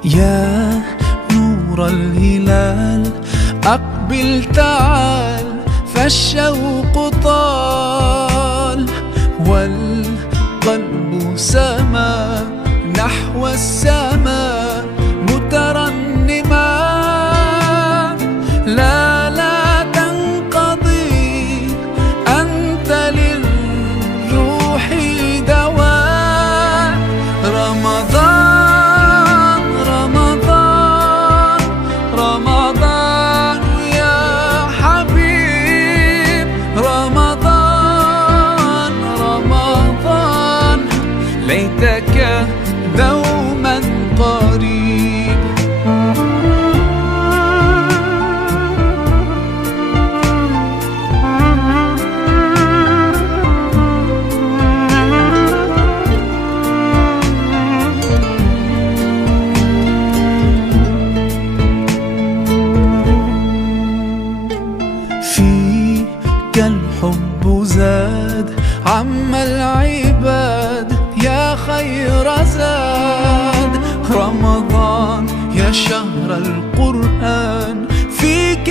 يا نور الهلال أقبل تعال، فالشوق طال والقلب سما نحو السماء مترنما. لا تنقضي، أنت للروح دواء. رمضان رمضان رمضان يا حبيب، رمضان رمضان ليتك دوما قريب. فيك الحب زاد عم العباد، يا خير زاد. رمضان يا شهر القرآن، فيك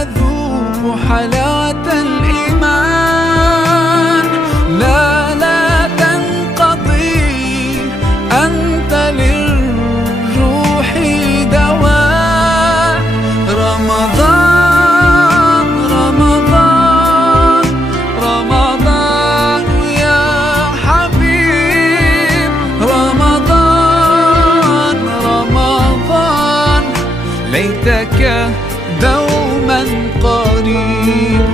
أذوق حلاوة الإيمان. لا تنقضي، أنت للروح دواء. رمضان رمضان رمضان يا حبيب، رمضان رمضان ليتك دوما قريب.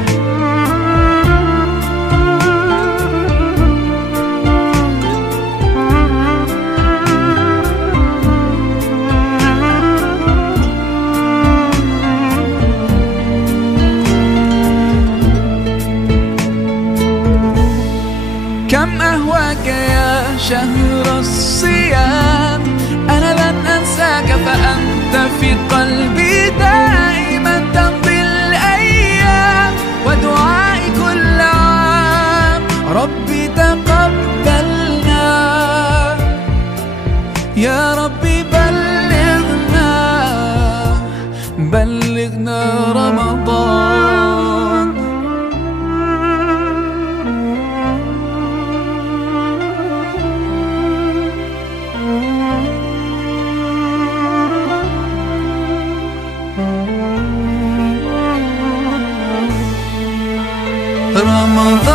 كم أهواك يا شهر الصيام، أنا لن أنساك فأنت في قلبي دائما. تمضي الأيام ودعائي كل عام، ربي تقبلنا يا ربي، بلغنا رمضان.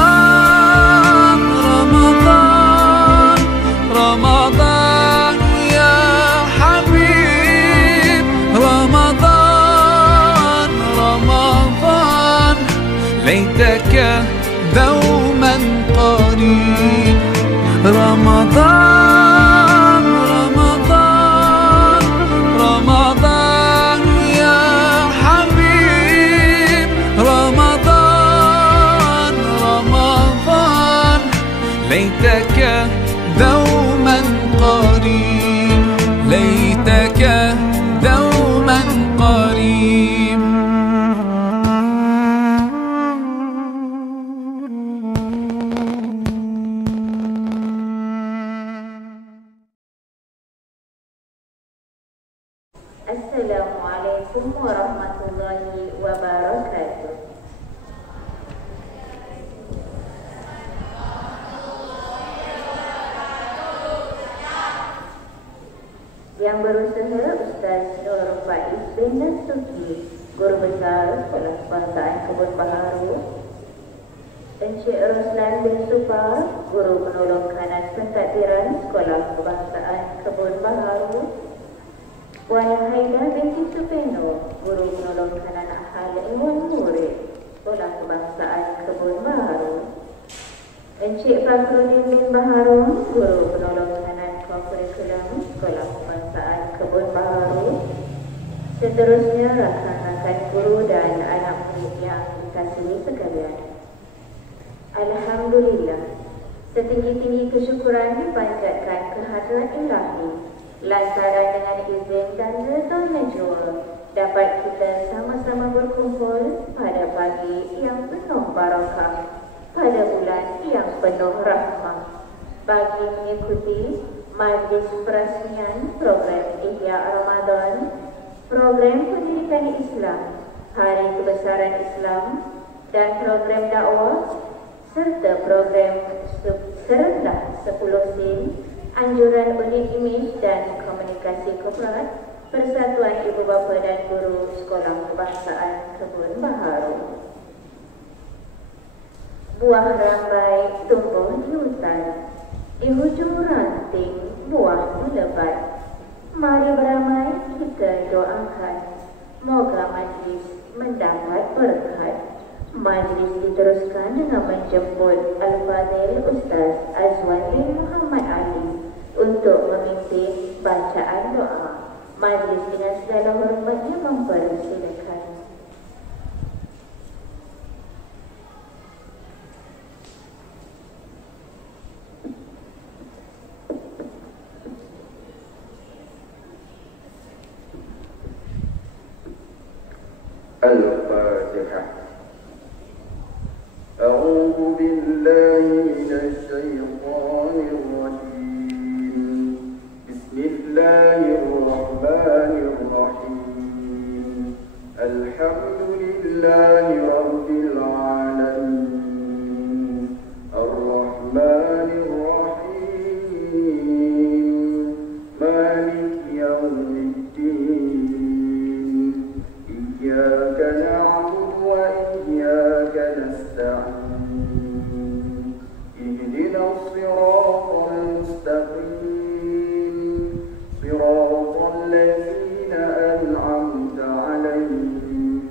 رمضان رمضان رمضان يا حبيب، رمضان رمضان ليتك دوما قريب. رمضان رمضان رمضان يا حبيب، رمضان رمضان ليتك دوما قريب، ليتك دوما قريب. Assalamualaikum warahmatullahi wabarakatuh. Yang berusaha Ustaz Nur Faiz bin Nasuki, Guru Besar Sekolah Kebangsaan Kebun Baharu, Encik Roslan bin Supar, Guru Penolong Kanan Pentadbiran Sekolah Kebangsaan Kebun Baharu, Puan Haida binti Supeno, Guru Penolong Kanan Ahal Imun Murid, Sekolah Kebangsaan Kebun Baharu, Encik Fakhruddin bin Baharun, Guru Penolong Kanan Kurikulum Sekolah Kebangsaan Kebun Baharu. Seterusnya, rakan-rakan guru dan anak murid yang dikasihi sekalian. Alhamdulillah, setinggi-tinggi kesyukuran dipanjatkan kehadrat Ilahi lantaran dengan izin dan redha najwa dapat kita sama-sama berkumpul pada pagi yang penuh barakah, pada bulan yang penuh rahmah, bagi mengikuti majlis perasmian program Ihya Ramadan, program pendidikan Islam, Hari Kebesaran Islam, dan program dakwah, serta program serendah 10 Sin, anjuran unit imej dan komunikasi korporat Persatuan Ibu Bapa dan Guru Sekolah Kebangsaan Kebun Baharu. Buah rambai tumbuh di hutan, di hujung ranting buah melebat. Mari beramai kita doakan, moga majlis mendapat berkat. Majlis diteruskan dengan menjemput Al-Fadhil Ustaz Azwani Muhammad Ali untuk memimpin bacaan doa. Majlis dengan segala hormatnya mempersilakan. Al-Fatihah. A'udzu billahi minasy syaithanir rajim. Bismillahirrahmanirrahim. Alhamdulillahi rabbil alamin. Ar-Rahmanir Rahim. Maliki yaumiddin. Iyyaka na'budu wa iyyaka nasta'in. Ihdinas siratal mustaqim. Siratal ladzina an'amta 'alaihim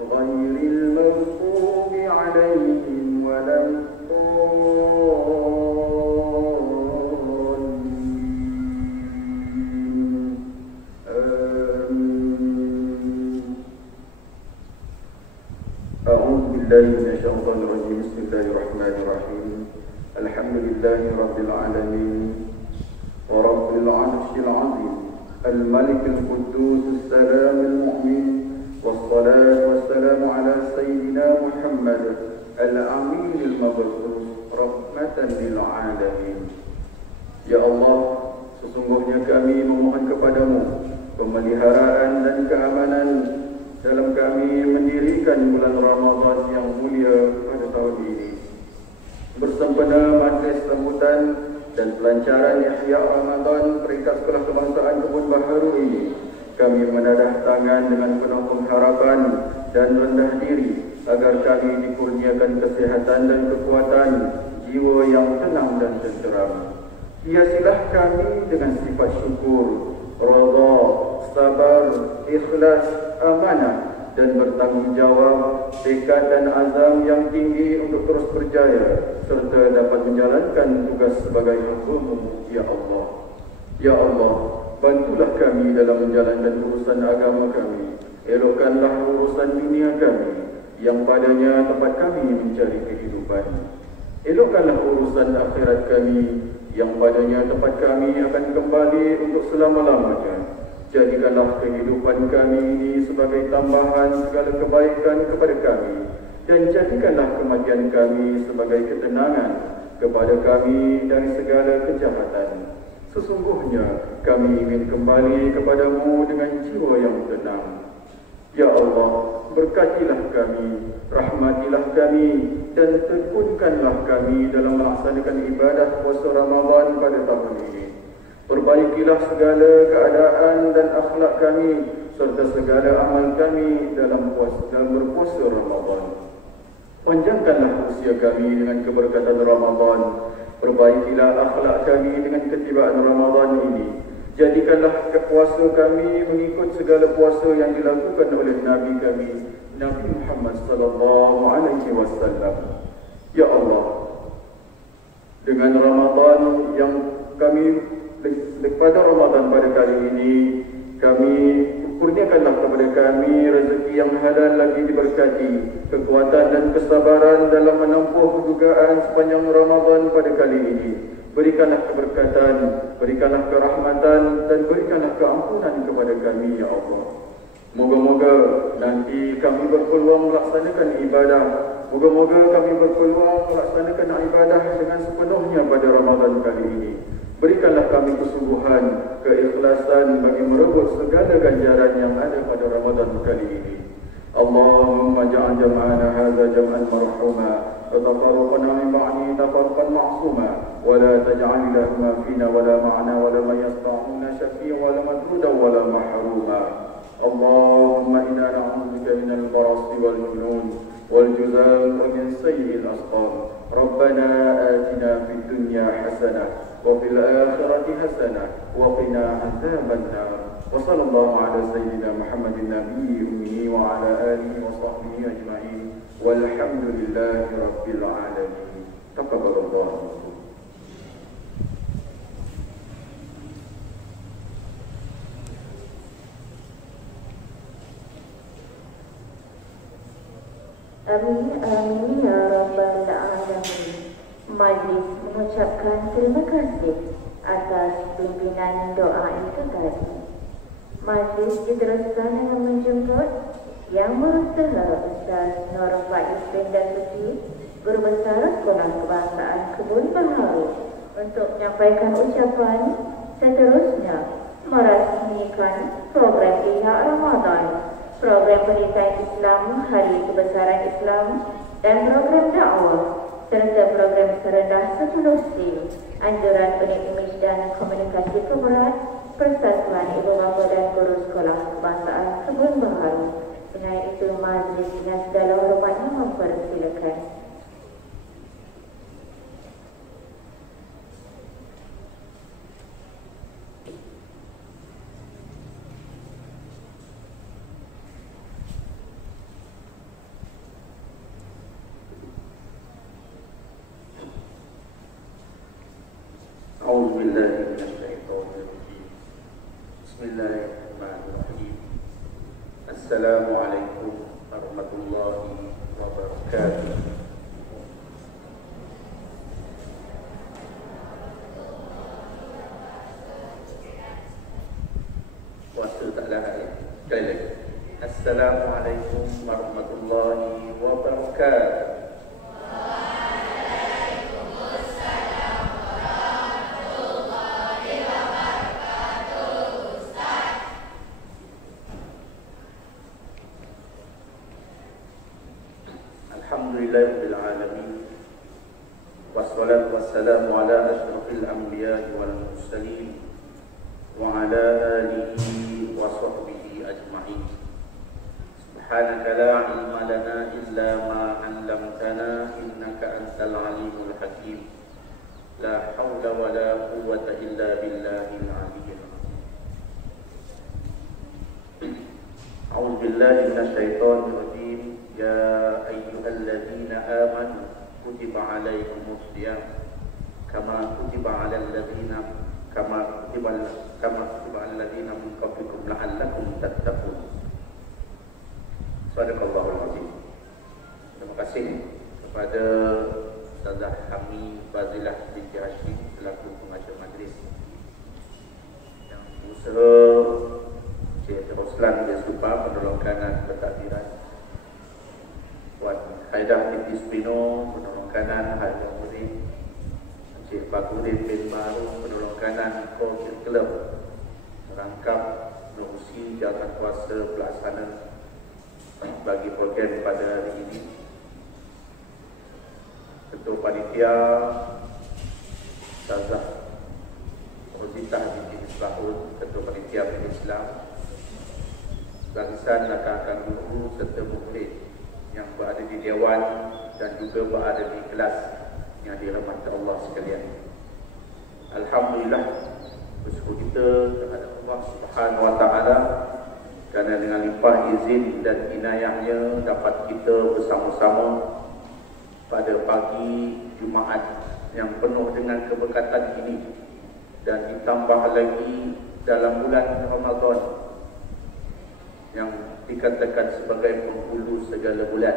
ghairil maghdubi 'alaihim waladdallin. أعوذ بالله من الشيطان الرجيم. بسم الله الرحمن الرحيم. الحمد لله رب العالمين ورب العرش العظيم الملك القدوس السلام المؤمن والصلاة والسلام على سيدنا محمد الأمين المبعوث رحمة للعالمين. Ya Allah, sesungguhnya kami memohon kepadamu pemeliharaan dan keamanan dalam kami mendirikan bulan Ramadan yang mulia pada tahun ini. Bersempena majlis sambutan dan pelancaran Ihya Ramadan peringkat Sekolah Kebangsaan Kebun Baharu ini, kami menadah tangan dengan penuh pengharapan dan rendah diri agar kami dikurniakan kesihatan dan kekuatan jiwa yang tenang dan tenteram. Hiasilah kami dengan sifat syukur, redha, sabar, ikhlas, amanah dan bertanggungjawab, tekad dan azam yang tinggi untuk terus berjaya serta dapat menjalankan tugas sebagai hamba-Mu, ya Allah. Ya Allah, bantulah kami dalam menjalankan urusan agama kami. Elokkanlah urusan dunia kami yang padanya tempat kami mencari kehidupan. Elokkanlah urusan akhirat kami yang padanya tempat kami akan kembali untuk selama-lamanya. Jadikanlah kehidupan kami ini sebagai tambahan segala kebaikan kepada kami, dan jadikanlah kematian kami sebagai ketenangan kepada kami dari segala kejahatan. Sesungguhnya kami ingin kembali kepadamu dengan jiwa yang tenang. Ya Allah, berkatilah kami, rahmatilah kami, dan tekunkanlah kami dalam melaksanakan ibadah puasa Ramadan pada tahun ini. Perbaikilah segala keadaan dan akhlak kami serta segala amal kami dalam berpuasa Ramadan. Panjangkanlah usia kami dengan keberkatan Ramadan. Perbaikilah akhlak kami dengan ketibaan Ramadan ini. Jadikanlah puasa kami mengikut segala puasa yang dilakukan oleh Nabi kami, Nabi Muhammad sallallahu alaihi wasallam. Ya Allah, dengan Ramadan yang kami pada Ramadan pada kali ini kami kurniakanlah kepada kami rezeki yang halal lagi diberkati, kekuatan dan kesabaran dalam menempuh dugaan sepanjang Ramadan pada kali ini. Berikanlah keberkatan, berikanlah kerahmatan dan berikanlah keampunan kepada kami ya Allah. Moga-moga nanti kami berpeluang melaksanakan ibadah. Moga-moga kami berpeluang melaksanakan ibadah dengan sepenuhnya pada Ramadan kali ini. Berikanlah kami kesungguhan, keikhlasan bagi merebut segala ganjaran yang ada pada Ramadan kali ini. Allahumma ja'al jam'ana hadza jam'an marhuma wa tafarraqana min ba'di tafarraqan ma'suma wa la taj'al lahum fina wa la ma'ana wa la yasta'una shafi'a wa la matruda wa la mahruma. Allahumma inna na'udzubika minal barasi wal junun wal juzam wa min sayyi'il asqam. Rabbana atina fid dunya hasanah وفي الآخرة حسنة وقنا عذاب النار وصلى الله على سيدنا محمد النبي الأمي وعلى آله وصحبه أجمعين والحمد لله رب العالمين تقبل الله. Amin amin ya rabbal alamin. Majlis mengucapkan terima kasih atas pimpinan doa itu tadi. Majlis diteruskan dengan menjemput Yang Berusaha Ustaz Nur Faiz bin Dasuki, Guru Besar Sekolah Kebangsaan Kebun Baharu, untuk menyampaikan ucapan. Seterusnya merasmikan program Ihya Ramadan, program pendidikan Islam, Hari Kebesaran Islam dan program dakwah, serta program serendah 10 SIM, anjuran pendidik imej dan komunikasi keberat, Persatuan Ibu Bapa dan Guru Sekolah Kebangsaan Kebun Baharu. Dengan itu majlis dengan segala hormatnya mempersilakan. Bismillahirrahmanirrahim. Assalamualaikum warahmatullahi wabarakatuh. Puasa tak lahat ya. Sekali lagi. Assalamualaikum warahmatullahi wabarakatuh. Alhamdulillahirabbil alamin. Wassalatu wassalamu ala asyrafil anbiya'i wal mursalin wa ala alihi wa sahbihi ajma'in. Subhanaka la ilma lana illa ma 'allamtana innaka antal alimul hakim. La haula wa la quwwata illa billahil aliyyil azim. A'udzu billahi minasyaitonir rajim. Ya ayyuhalladzina amanu kutiba alaikumus shiyam kama kutiba alal ladzina min qablikum la'allakum tattaqun. Sadaqallahul azim. Terima kasih kepada Ustazah Hami Fazilah binti Hashim selaku pengajar majlis yang berusaha Cik Roslan bin Supa penolong pentadbiran, Puan Haidah binti Spino penolong kanan Haji Murid, Encik Bakudin bin Baru penolong kanan Coach Club, merangkap mengurusi jawatan kuasa pelaksana bagi program pada hari ini. Ketua Panitia Ustazah Rozitah binti Misbahun, Ketua Panitia Pendidikan Islam, barisan rakan-rakan guru serta murid yang berada di Dewan dan juga berada di kelas yang dirahmati Allah sekalian. Alhamdulillah, bersyukur kita kepada Allah Subhanahu wa taala kerana dengan limpah izin dan inayahnya dapat kita bersama-sama pada pagi Jumaat yang penuh dengan keberkatan ini, dan ditambah lagi dalam bulan Ramadan yang dikatakan sebagai penghulu segala bulan.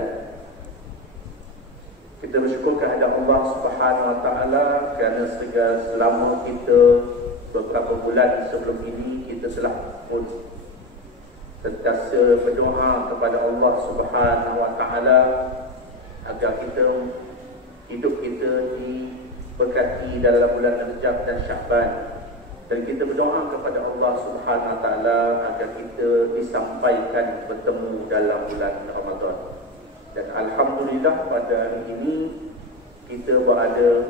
Kita bersyukur kepada Allah Subhanahu Wa Taala kerana selama kita beberapa bulan sebelum ini kita telah pun sentiasa berdoa kepada Allah Subhanahu Wa Taala agar hidup kita diberkati dalam bulan Rajab dan Syaban, dan kita berdoa kepada Allah Subhanahu Wa Taala agar kita disampaikan bertemu dalam bulan Ramadan. Dan alhamdulillah pada hari ini kita berada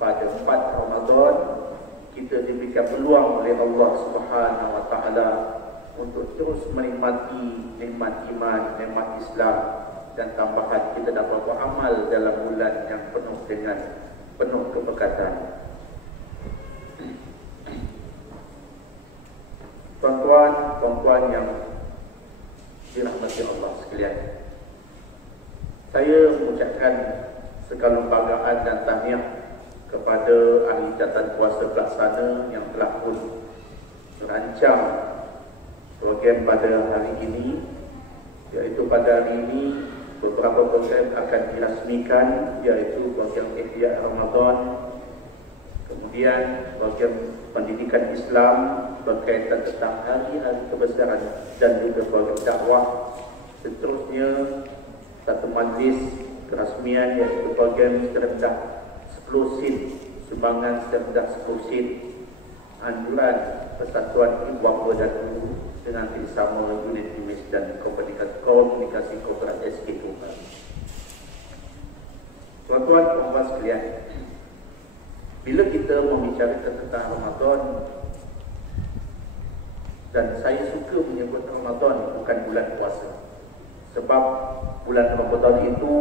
pada 4 Ramadan. Kita diberikan peluang oleh Allah Subhanahu Wa Taala untuk terus menikmati nikmat iman, nikmat Islam, dan tambahan kita dapat beramal dalam bulan yang penuh keberkatan. Tuan-tuan yang dirahmati Allah sekalian, saya mengucapkan segala banggaan dan tahniah kepada ahli jawatan kuasa pelaksana yang telah pun merancang program pada hari ini, iaitu pada hari ini beberapa program akan dirasmikan, iaitu program Ihya Ramadan, kemudian program pendidikan Islam berkaitan tentang hari-hari kebesaran, dan juga program dakwah. Seterusnya satu majlis kerasmian, iaitu program serendah 10 sen, sumbangan serendah 10 sen, anjuran Persatuan Ibu Bapa dan Guru dengan kerjasama unit UMIS dan komunikasi korporat SK2. Tuan-tuan, puan-puan sekalian, bila kita membicarakan tentang Ramadan, dan saya suka menyebut Ramadan bukan bulan puasa, sebab bulan Ramadan itu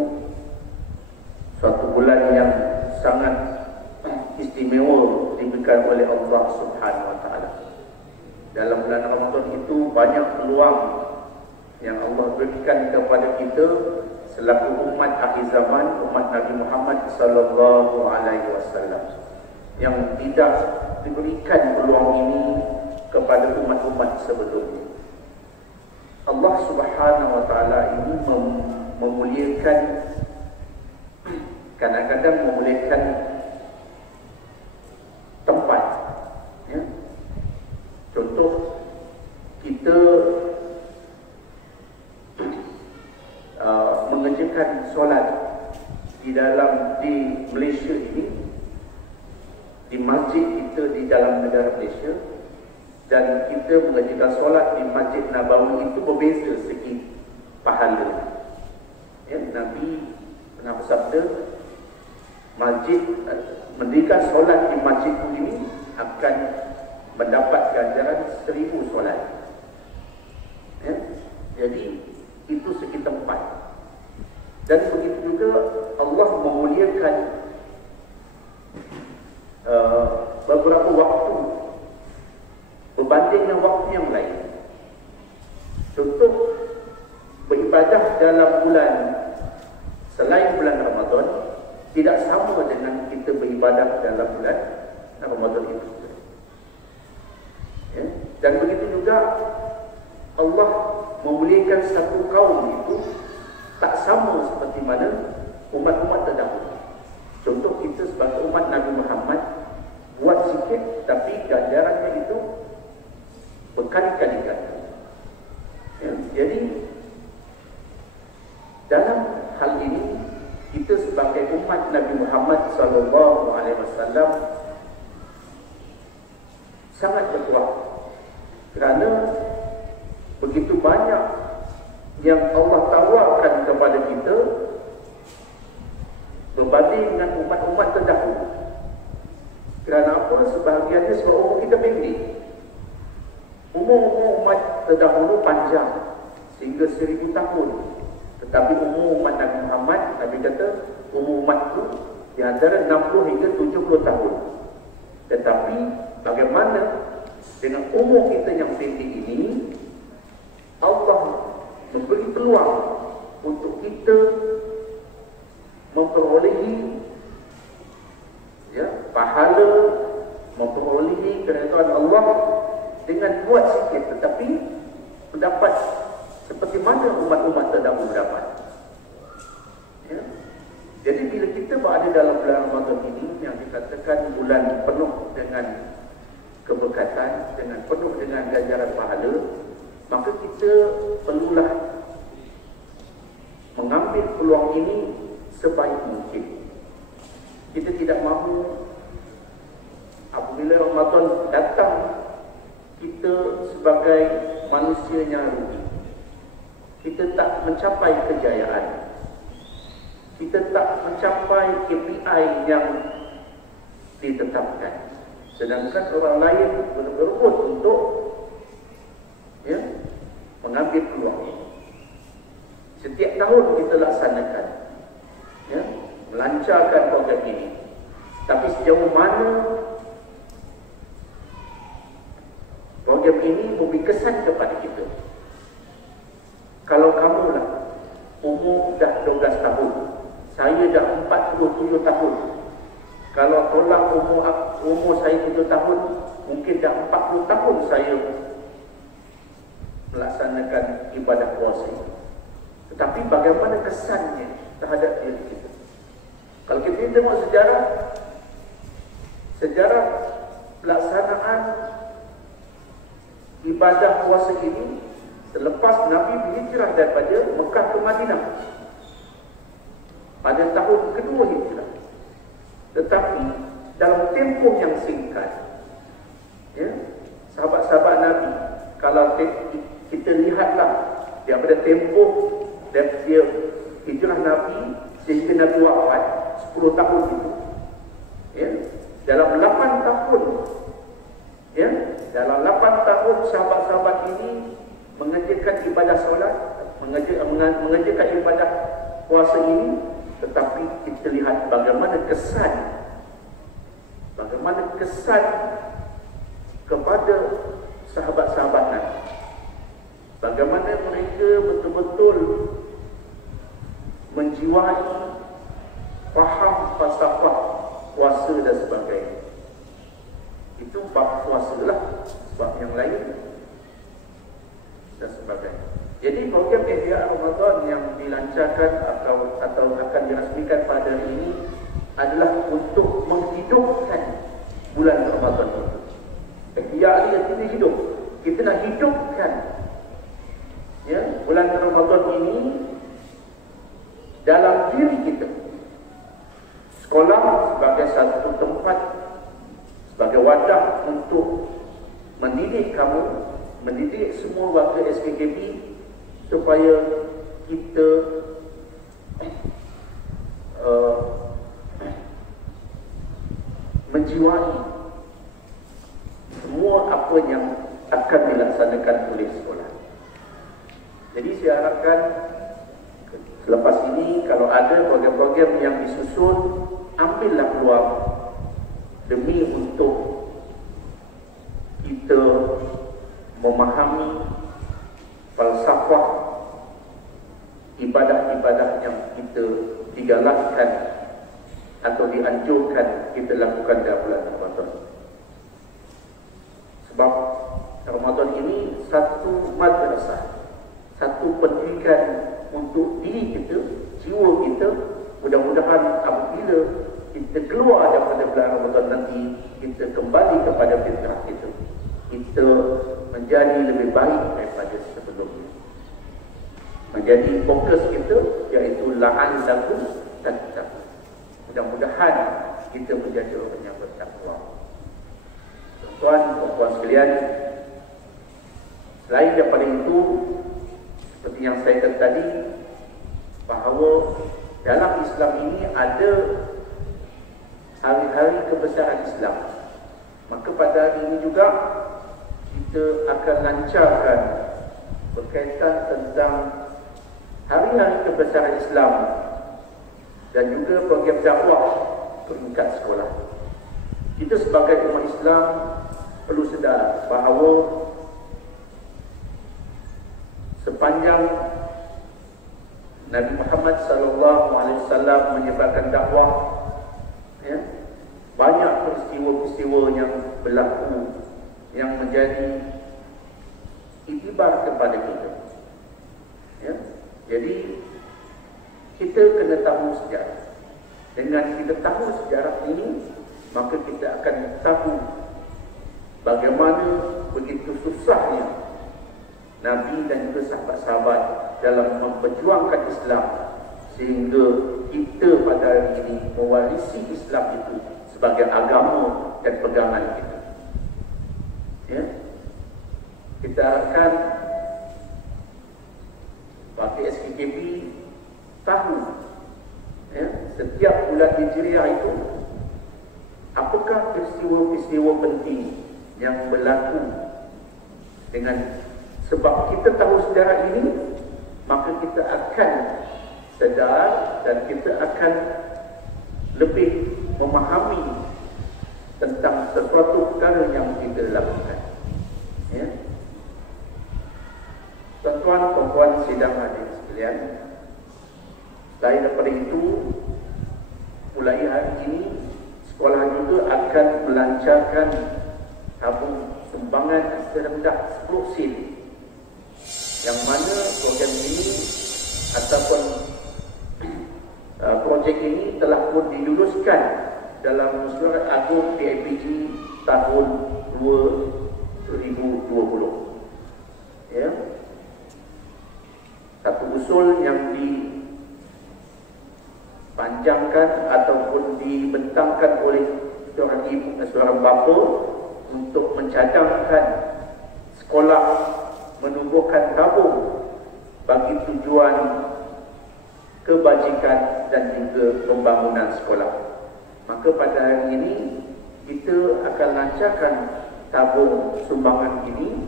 suatu bulan yang sangat istimewa diberikan oleh Allah Subhanahu Wa Taala. Dalam bulan Ramadan itu banyak peluang yang Allah berikan kepada kita selaku umat akhir zaman, umat Nabi Muhammad sallallahu alaihi wasallam, yang tidak diberikan peluang ini kepada umat-umat sebelumnya. Allah Subhanahu Wa Taala ini memuliakan, kadang-kadang memuliakan tempat, ya. Contoh, kita mengerjakan solat di Malaysia ini, di masjid kita di dalam negara Malaysia, dan kita mengerjakan solat di Masjid Nabawi, itu berbeza segi pahala. Ya, Nabi pernah bersabda, mendirikan solat di masjid ini akan mendapat ganjaran 1000 solat. Ya, jadi itu segi tempat. Dan begitu juga Allah memuliakan beberapa waktu berbanding dengan waktu yang lain. Contoh, beribadah dalam bulan selain bulan Ramadan tidak sama dengan kita beribadah dalam bulan Ramadan itu. Ya? Dan begitu juga Allah memuliakan satu kaum itu tak sama seperti mana umat-umat terdahulu. Contoh, kita sebagai umat Nabi Muhammad buat sikit, tapi ganjarannya itu berkali-kali ganda. Ya? Jadi dalam hal ini kita sebagai umat Nabi Muhammad sallallahu alaihi wasallam sangat berkuat, kerana begitu banyak yang Allah tawarkan kepada kita berbanding dengan umat-umat terdahulu. Kerana apa? Sebahagiannya sebab umur kita pendek. Umur umat terdahulu panjang sehingga 1000 tahun. Tetapi umur umat Nabi Muhammad, Nabi kata umur umat itu di antara 60 hingga 70 tahun. Tetapi bagaimana dengan umur kita yang pendek ini, Allah memberi peluang untuk kita memperolehi dengan kuat sikit, tetapi mendapat seperti mana umat-umat terdahulu mendapat. Ya. Jadi bila kita berada dalam bulan Ramadan ini yang dikatakan bulan penuh dengan keberkatan, dengan penuh dengan ganjaran pahala, maka kita perlulah mengambil peluang ini sebaik mungkin. Kita tidak mahu apabila Ramadan datang kita sebagai manusianya rugi. Kita tak mencapai kejayaan. Kita tak mencapai KPI yang ditetapkan. Sedangkan orang lain berebut untuk mengambil peluang ini. Setiap tahun kita laksanakan, melancarkan program ini. Tapi sejauh mana program ini memberi kesan kepada kita? Kalau kamu lah umur dah 12 tahun, saya dah 47 tahun. Kalau tolak umur saya 7 tahun, mungkin dah 40 tahun saya melaksanakan ibadah puasa. Tetapi bagaimana kesannya terhadap diri kita? Kalau kita tengok sejarah pelaksanaan ibadah puasa ini selepas Nabi berhijrah daripada Mekah ke Madinah pada tahun kedua hijrah. Tetapi dalam tempoh yang singkat, sahabat-sahabat Nabi, kalau kita lihatlah daripada tempoh dia hijrah Nabi sehingga Nabi wafat 10 tahun itu, dalam 8 tahun, dalam 8 tahun sahabat-sahabat ini mengerjakan ibadah solat, mengerjakan ibadah puasa ini. Tetapi kita lihat bagaimana kesan kepada sahabat-sahabat Nabi. Bagaimana mereka betul-betul menjiwai faham falsafah puasa dan sebagainya. Itu bab puasa lah, bab yang lain dan sebagainya. Jadi program Ihya Ramadan yang dilancarkan atau akan dirasmikan pada hari ini adalah untuk menghidupkan bulan Ramadan itu. Ihya ini artinya hidup. Kita nak hidupkan bulan Ramadan ini dalam diri kita. Sekolah sebagai satu tempat, sebagai wadah untuk mendidik kamu, mendidik semua warga SKKP supaya kita menjiwai semua apa yang akan dilaksanakan oleh sekolah. Jadi saya harapkan selepas ini kalau ada program-program yang disusun, ambillah peluang demi untuk kita memahami falsafah ibadah-ibadah yang kita digalakkan atau dianjurkan kita lakukan dalam bulan Ramadan. Sebab Ramadan ini satu madrasah, satu pendidikan untuk diri kita, jiwa kita. Mudah-mudahan apabila kita keluar daripada bulan Ramadan nanti, kita kembali kepada fitrah kita. Kita menjadi lebih baik daripada sebelumnya. Menjadi fokus kita iaitu la'allakum tattaqun. Mudah-mudahan kita menjadi orang yang bertakwa. Tuan-tuan sekalian, selain daripada itu, seperti yang saya kata tadi, bahawa dalam Islam ini ada hari-hari kebesaran Islam. Maka pada hari ini juga kita akan lancarkan berkaitan tentang hari-hari kebesaran Islam dan juga program dakwah ke tingkat sekolah. Kita sebagai umat Islam perlu sedar bahawa sepanjang Nabi Muhammad SAW menyebarkan dakwah, banyak peristiwa-peristiwa yang berlaku yang menjadi iktibar kepada kita. Ya? Jadi kita kena tahu sejarah. Dengan kita tahu sejarah ini, maka kita akan tahu bagaimana begitu susahnya Nabi dan juga sahabat-sahabat dalam memperjuangkan Islam, sehingga kita pada hari ini mewarisi Islam itu sebagai agama dan pegangan kita. Ya? Kita harapkan parti SKKP tahu, ya, setiap bulan Hijriah itu apakah peristiwa-peristiwa penting yang berlaku. Dengan sebab kita tahu sejarah ini, maka kita akan sedar dan kita akan lebih memahami tentang sesuatu perkara yang kita lakukan. Ya. Tuan-tuan, puan-puan sidang hadirin sekalian, selain daripada itu, mulai hari ini sekolah juga akan melancarkan tabung sumbangan serendah 10 sen, yang mana program ini ataupun projek ini telah pun diluluskan dalam Mesyuarat Agung PAPG tahun 2020. Ya. Satu usul yang dipanjangkan ataupun dibentangkan oleh seorang ibu dan seorang bapa untuk mencadangkan sekolah menumbuhkan tabung bagi tujuan kebajikan dan juga pembangunan sekolah. Maka pada hari ini kita akan lancarkan tabung sumbangan ini,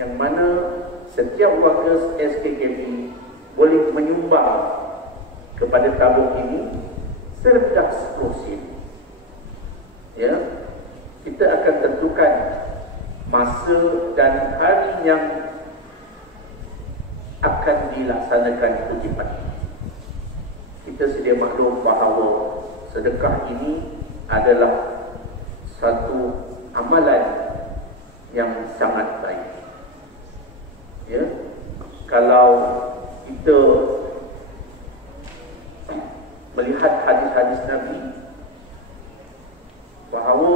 yang mana setiap warga SKKP boleh menyumbang kepada tabung ini serendah 10 sen. Ya, kita akan tentukan masa dan hari yang akan dilaksanakan kutipan. Kita sedia maklum bahawa sedekah ini adalah satu amalan yang sangat baik. Ya, kalau kita melihat hadis-hadis Nabi, bahawa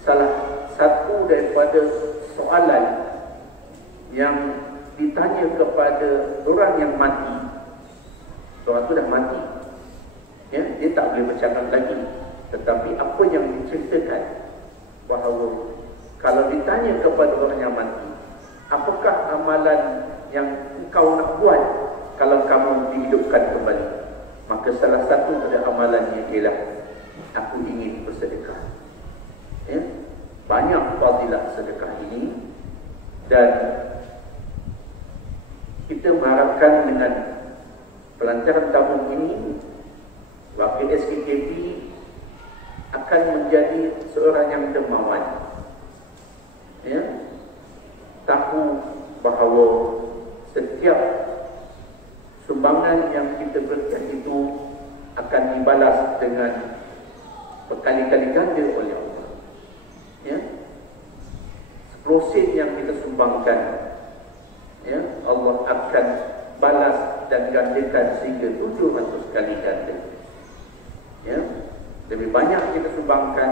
salah satu daripada soalan yang ditanya kepada orang yang mati, orang itu dah mati, ya, dia tak boleh bercakap lagi, tetapi apa yang diceritakan bahawa kalau ditanya kepada orang yang mati, apakah amalan yang engkau nak buat kalau kamu dihidupkan kembali? Maka salah satu dari amalannya ialah aku ingin bersedekah. Ya? Banyak fadilah sedekah ini, dan kita mengharapkan dengan pelancaran tabung ini, wakil SKKP akan menjadi seorang yang dermawan. Ya? Tahu bahawa setiap sumbangan yang kita berikan itu akan dibalas dengan berkali-kali ganda oleh Allah. Ya? 10 sen yang kita sumbangkan, ya, Allah akan balas dan gandakan sehingga 700 kali ganda. Ya? Lebih banyak kita sumbangkan,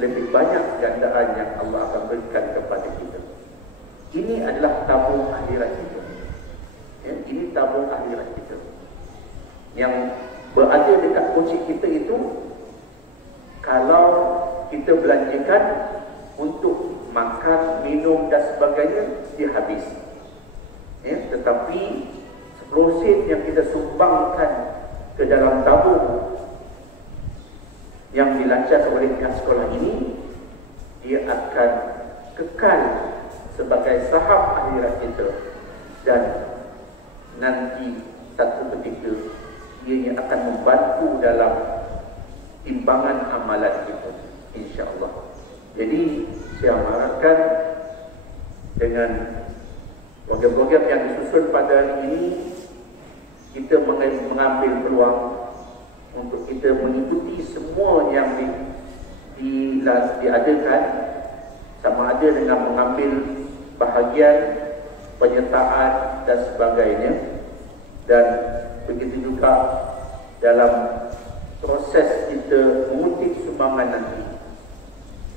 lebih banyak gandaan yang Allah akan berikan kepada kita. Ini adalah tabung akhirat kita. Ya, ini tabung akhirat kita yang berada dekat kunci kita itu. Kalau kita belanjakan untuk makan, minum dan sebagainya, dia habis. Ya, tetapi 10 sen yang kita sumbangkan ke dalam tabung yang dilancarkan oleh pihak sekolah ini, dia akan kekal sebagai saham akhirat kita, dan nanti satu ketika ianya akan membantu dalam timbangan amalan kita, insya-Allah. Jadi saya mengharapkan dengan program-program yang disusun pada hari ini, kita mengambil peluang untuk kita mengikuti semua yang diadakan, sama ada dengan mengambil bahagian penyertaan dan sebagainya. Dan begitu juga dalam proses kita mengutip sumbangan nanti,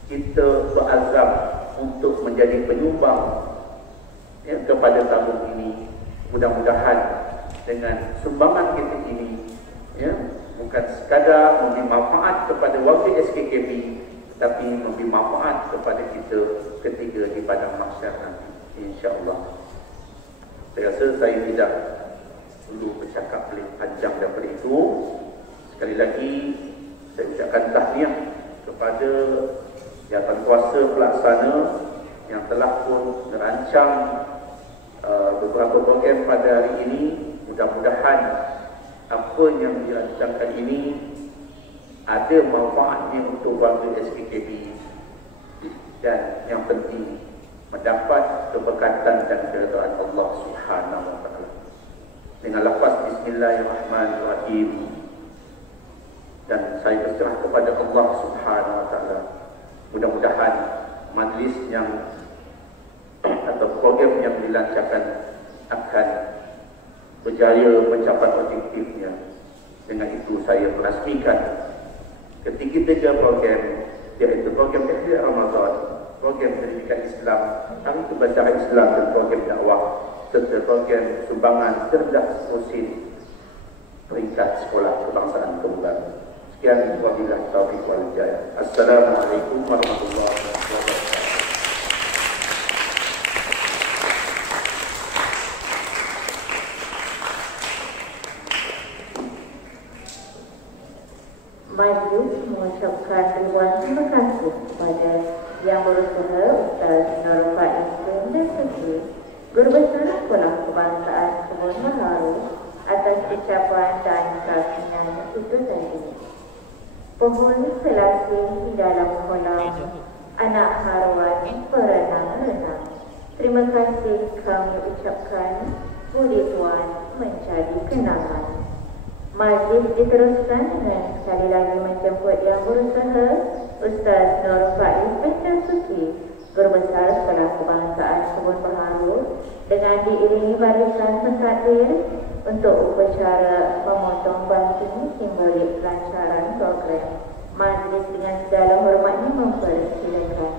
kita berazam untuk menjadi penyumbang kepada tabung ini. Mudah-mudahan dengan sumbangan kita ini bukan sekadar memberi manfaat kepada warga SKKP, tetapi memberi manfaat kepada kita ketika di padang mahsyar nanti, insya-Allah. Saya rasa saya tidak perlu bercakap lebih panjang daripada itu. Sekali lagi saya ucapkan tahniah kepada Jawatankuasa Pelaksana yang telah pun merancang beberapa program pada hari ini. Mudah-mudahan apa yang dirancangkan ini ada manfaatnya untuk warga SKKP, dan yang penting mendapat keberkatan dan keridaan Allah Subhanahu wa taala. Dengan lafaz Bismillahirrahmanirrahim, dan saya berserah kepada Allah Subhanahu wa taala. Mudah-mudahan majlis yang atau program yang dilancarkan akan berjaya mencapai objektifnya. Dengan itu saya merasmikan ketiga-tiga program, iaitu program Ikhya Ramadan, program pendidikan Islam, hari kebangsaan Islam, dan program dakwah, serta program sumbangan cerdas musim peringkat sekolah kebangsaan kembali. Sekian, wabillahi taufiq wal hidayah. Assalamualaikum warahmatullahi wabarakatuh. Majlis mengucapkan ribuan terima kasih kepada Yang Berusaha Ustaz Nur Faiz bin Suki, Guru Besar Sekolah Kebangsaan Kebun Baharu, atas ucapan dan kasihan itu tadi. Penghuni selasih di dalam kolam, anak haruan berenang-renang. Terima kasih kami ucapkan, budi Tuan menjadi kenangan. Majlis diteruskan dengan sekali lagi menjemput Yang Berusaha Ustaz Nur Faiz bin Suki, Guru Besar Sekolah Kebangsaan Kebun Baharu, dengan diiringi barisan pentakbir untuk upacara memotong banting simbolik pelancaran program. Majlis dengan segala hormatnya mempersilakan.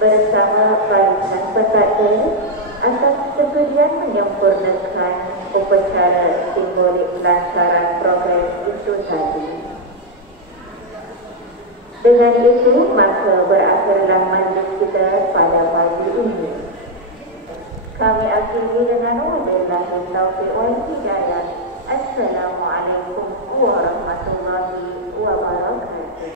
bersama barisan peserta atas kesudian menyempurnakan upacara simbolik pelancaran program itu tadi. Dengan itu, maka berakhirlah majlis kita pada pagi ini. Kami akhiri dengan wabillahi taufiq wal hidayah. Assalamualaikum warahmatullahi wabarakatuh.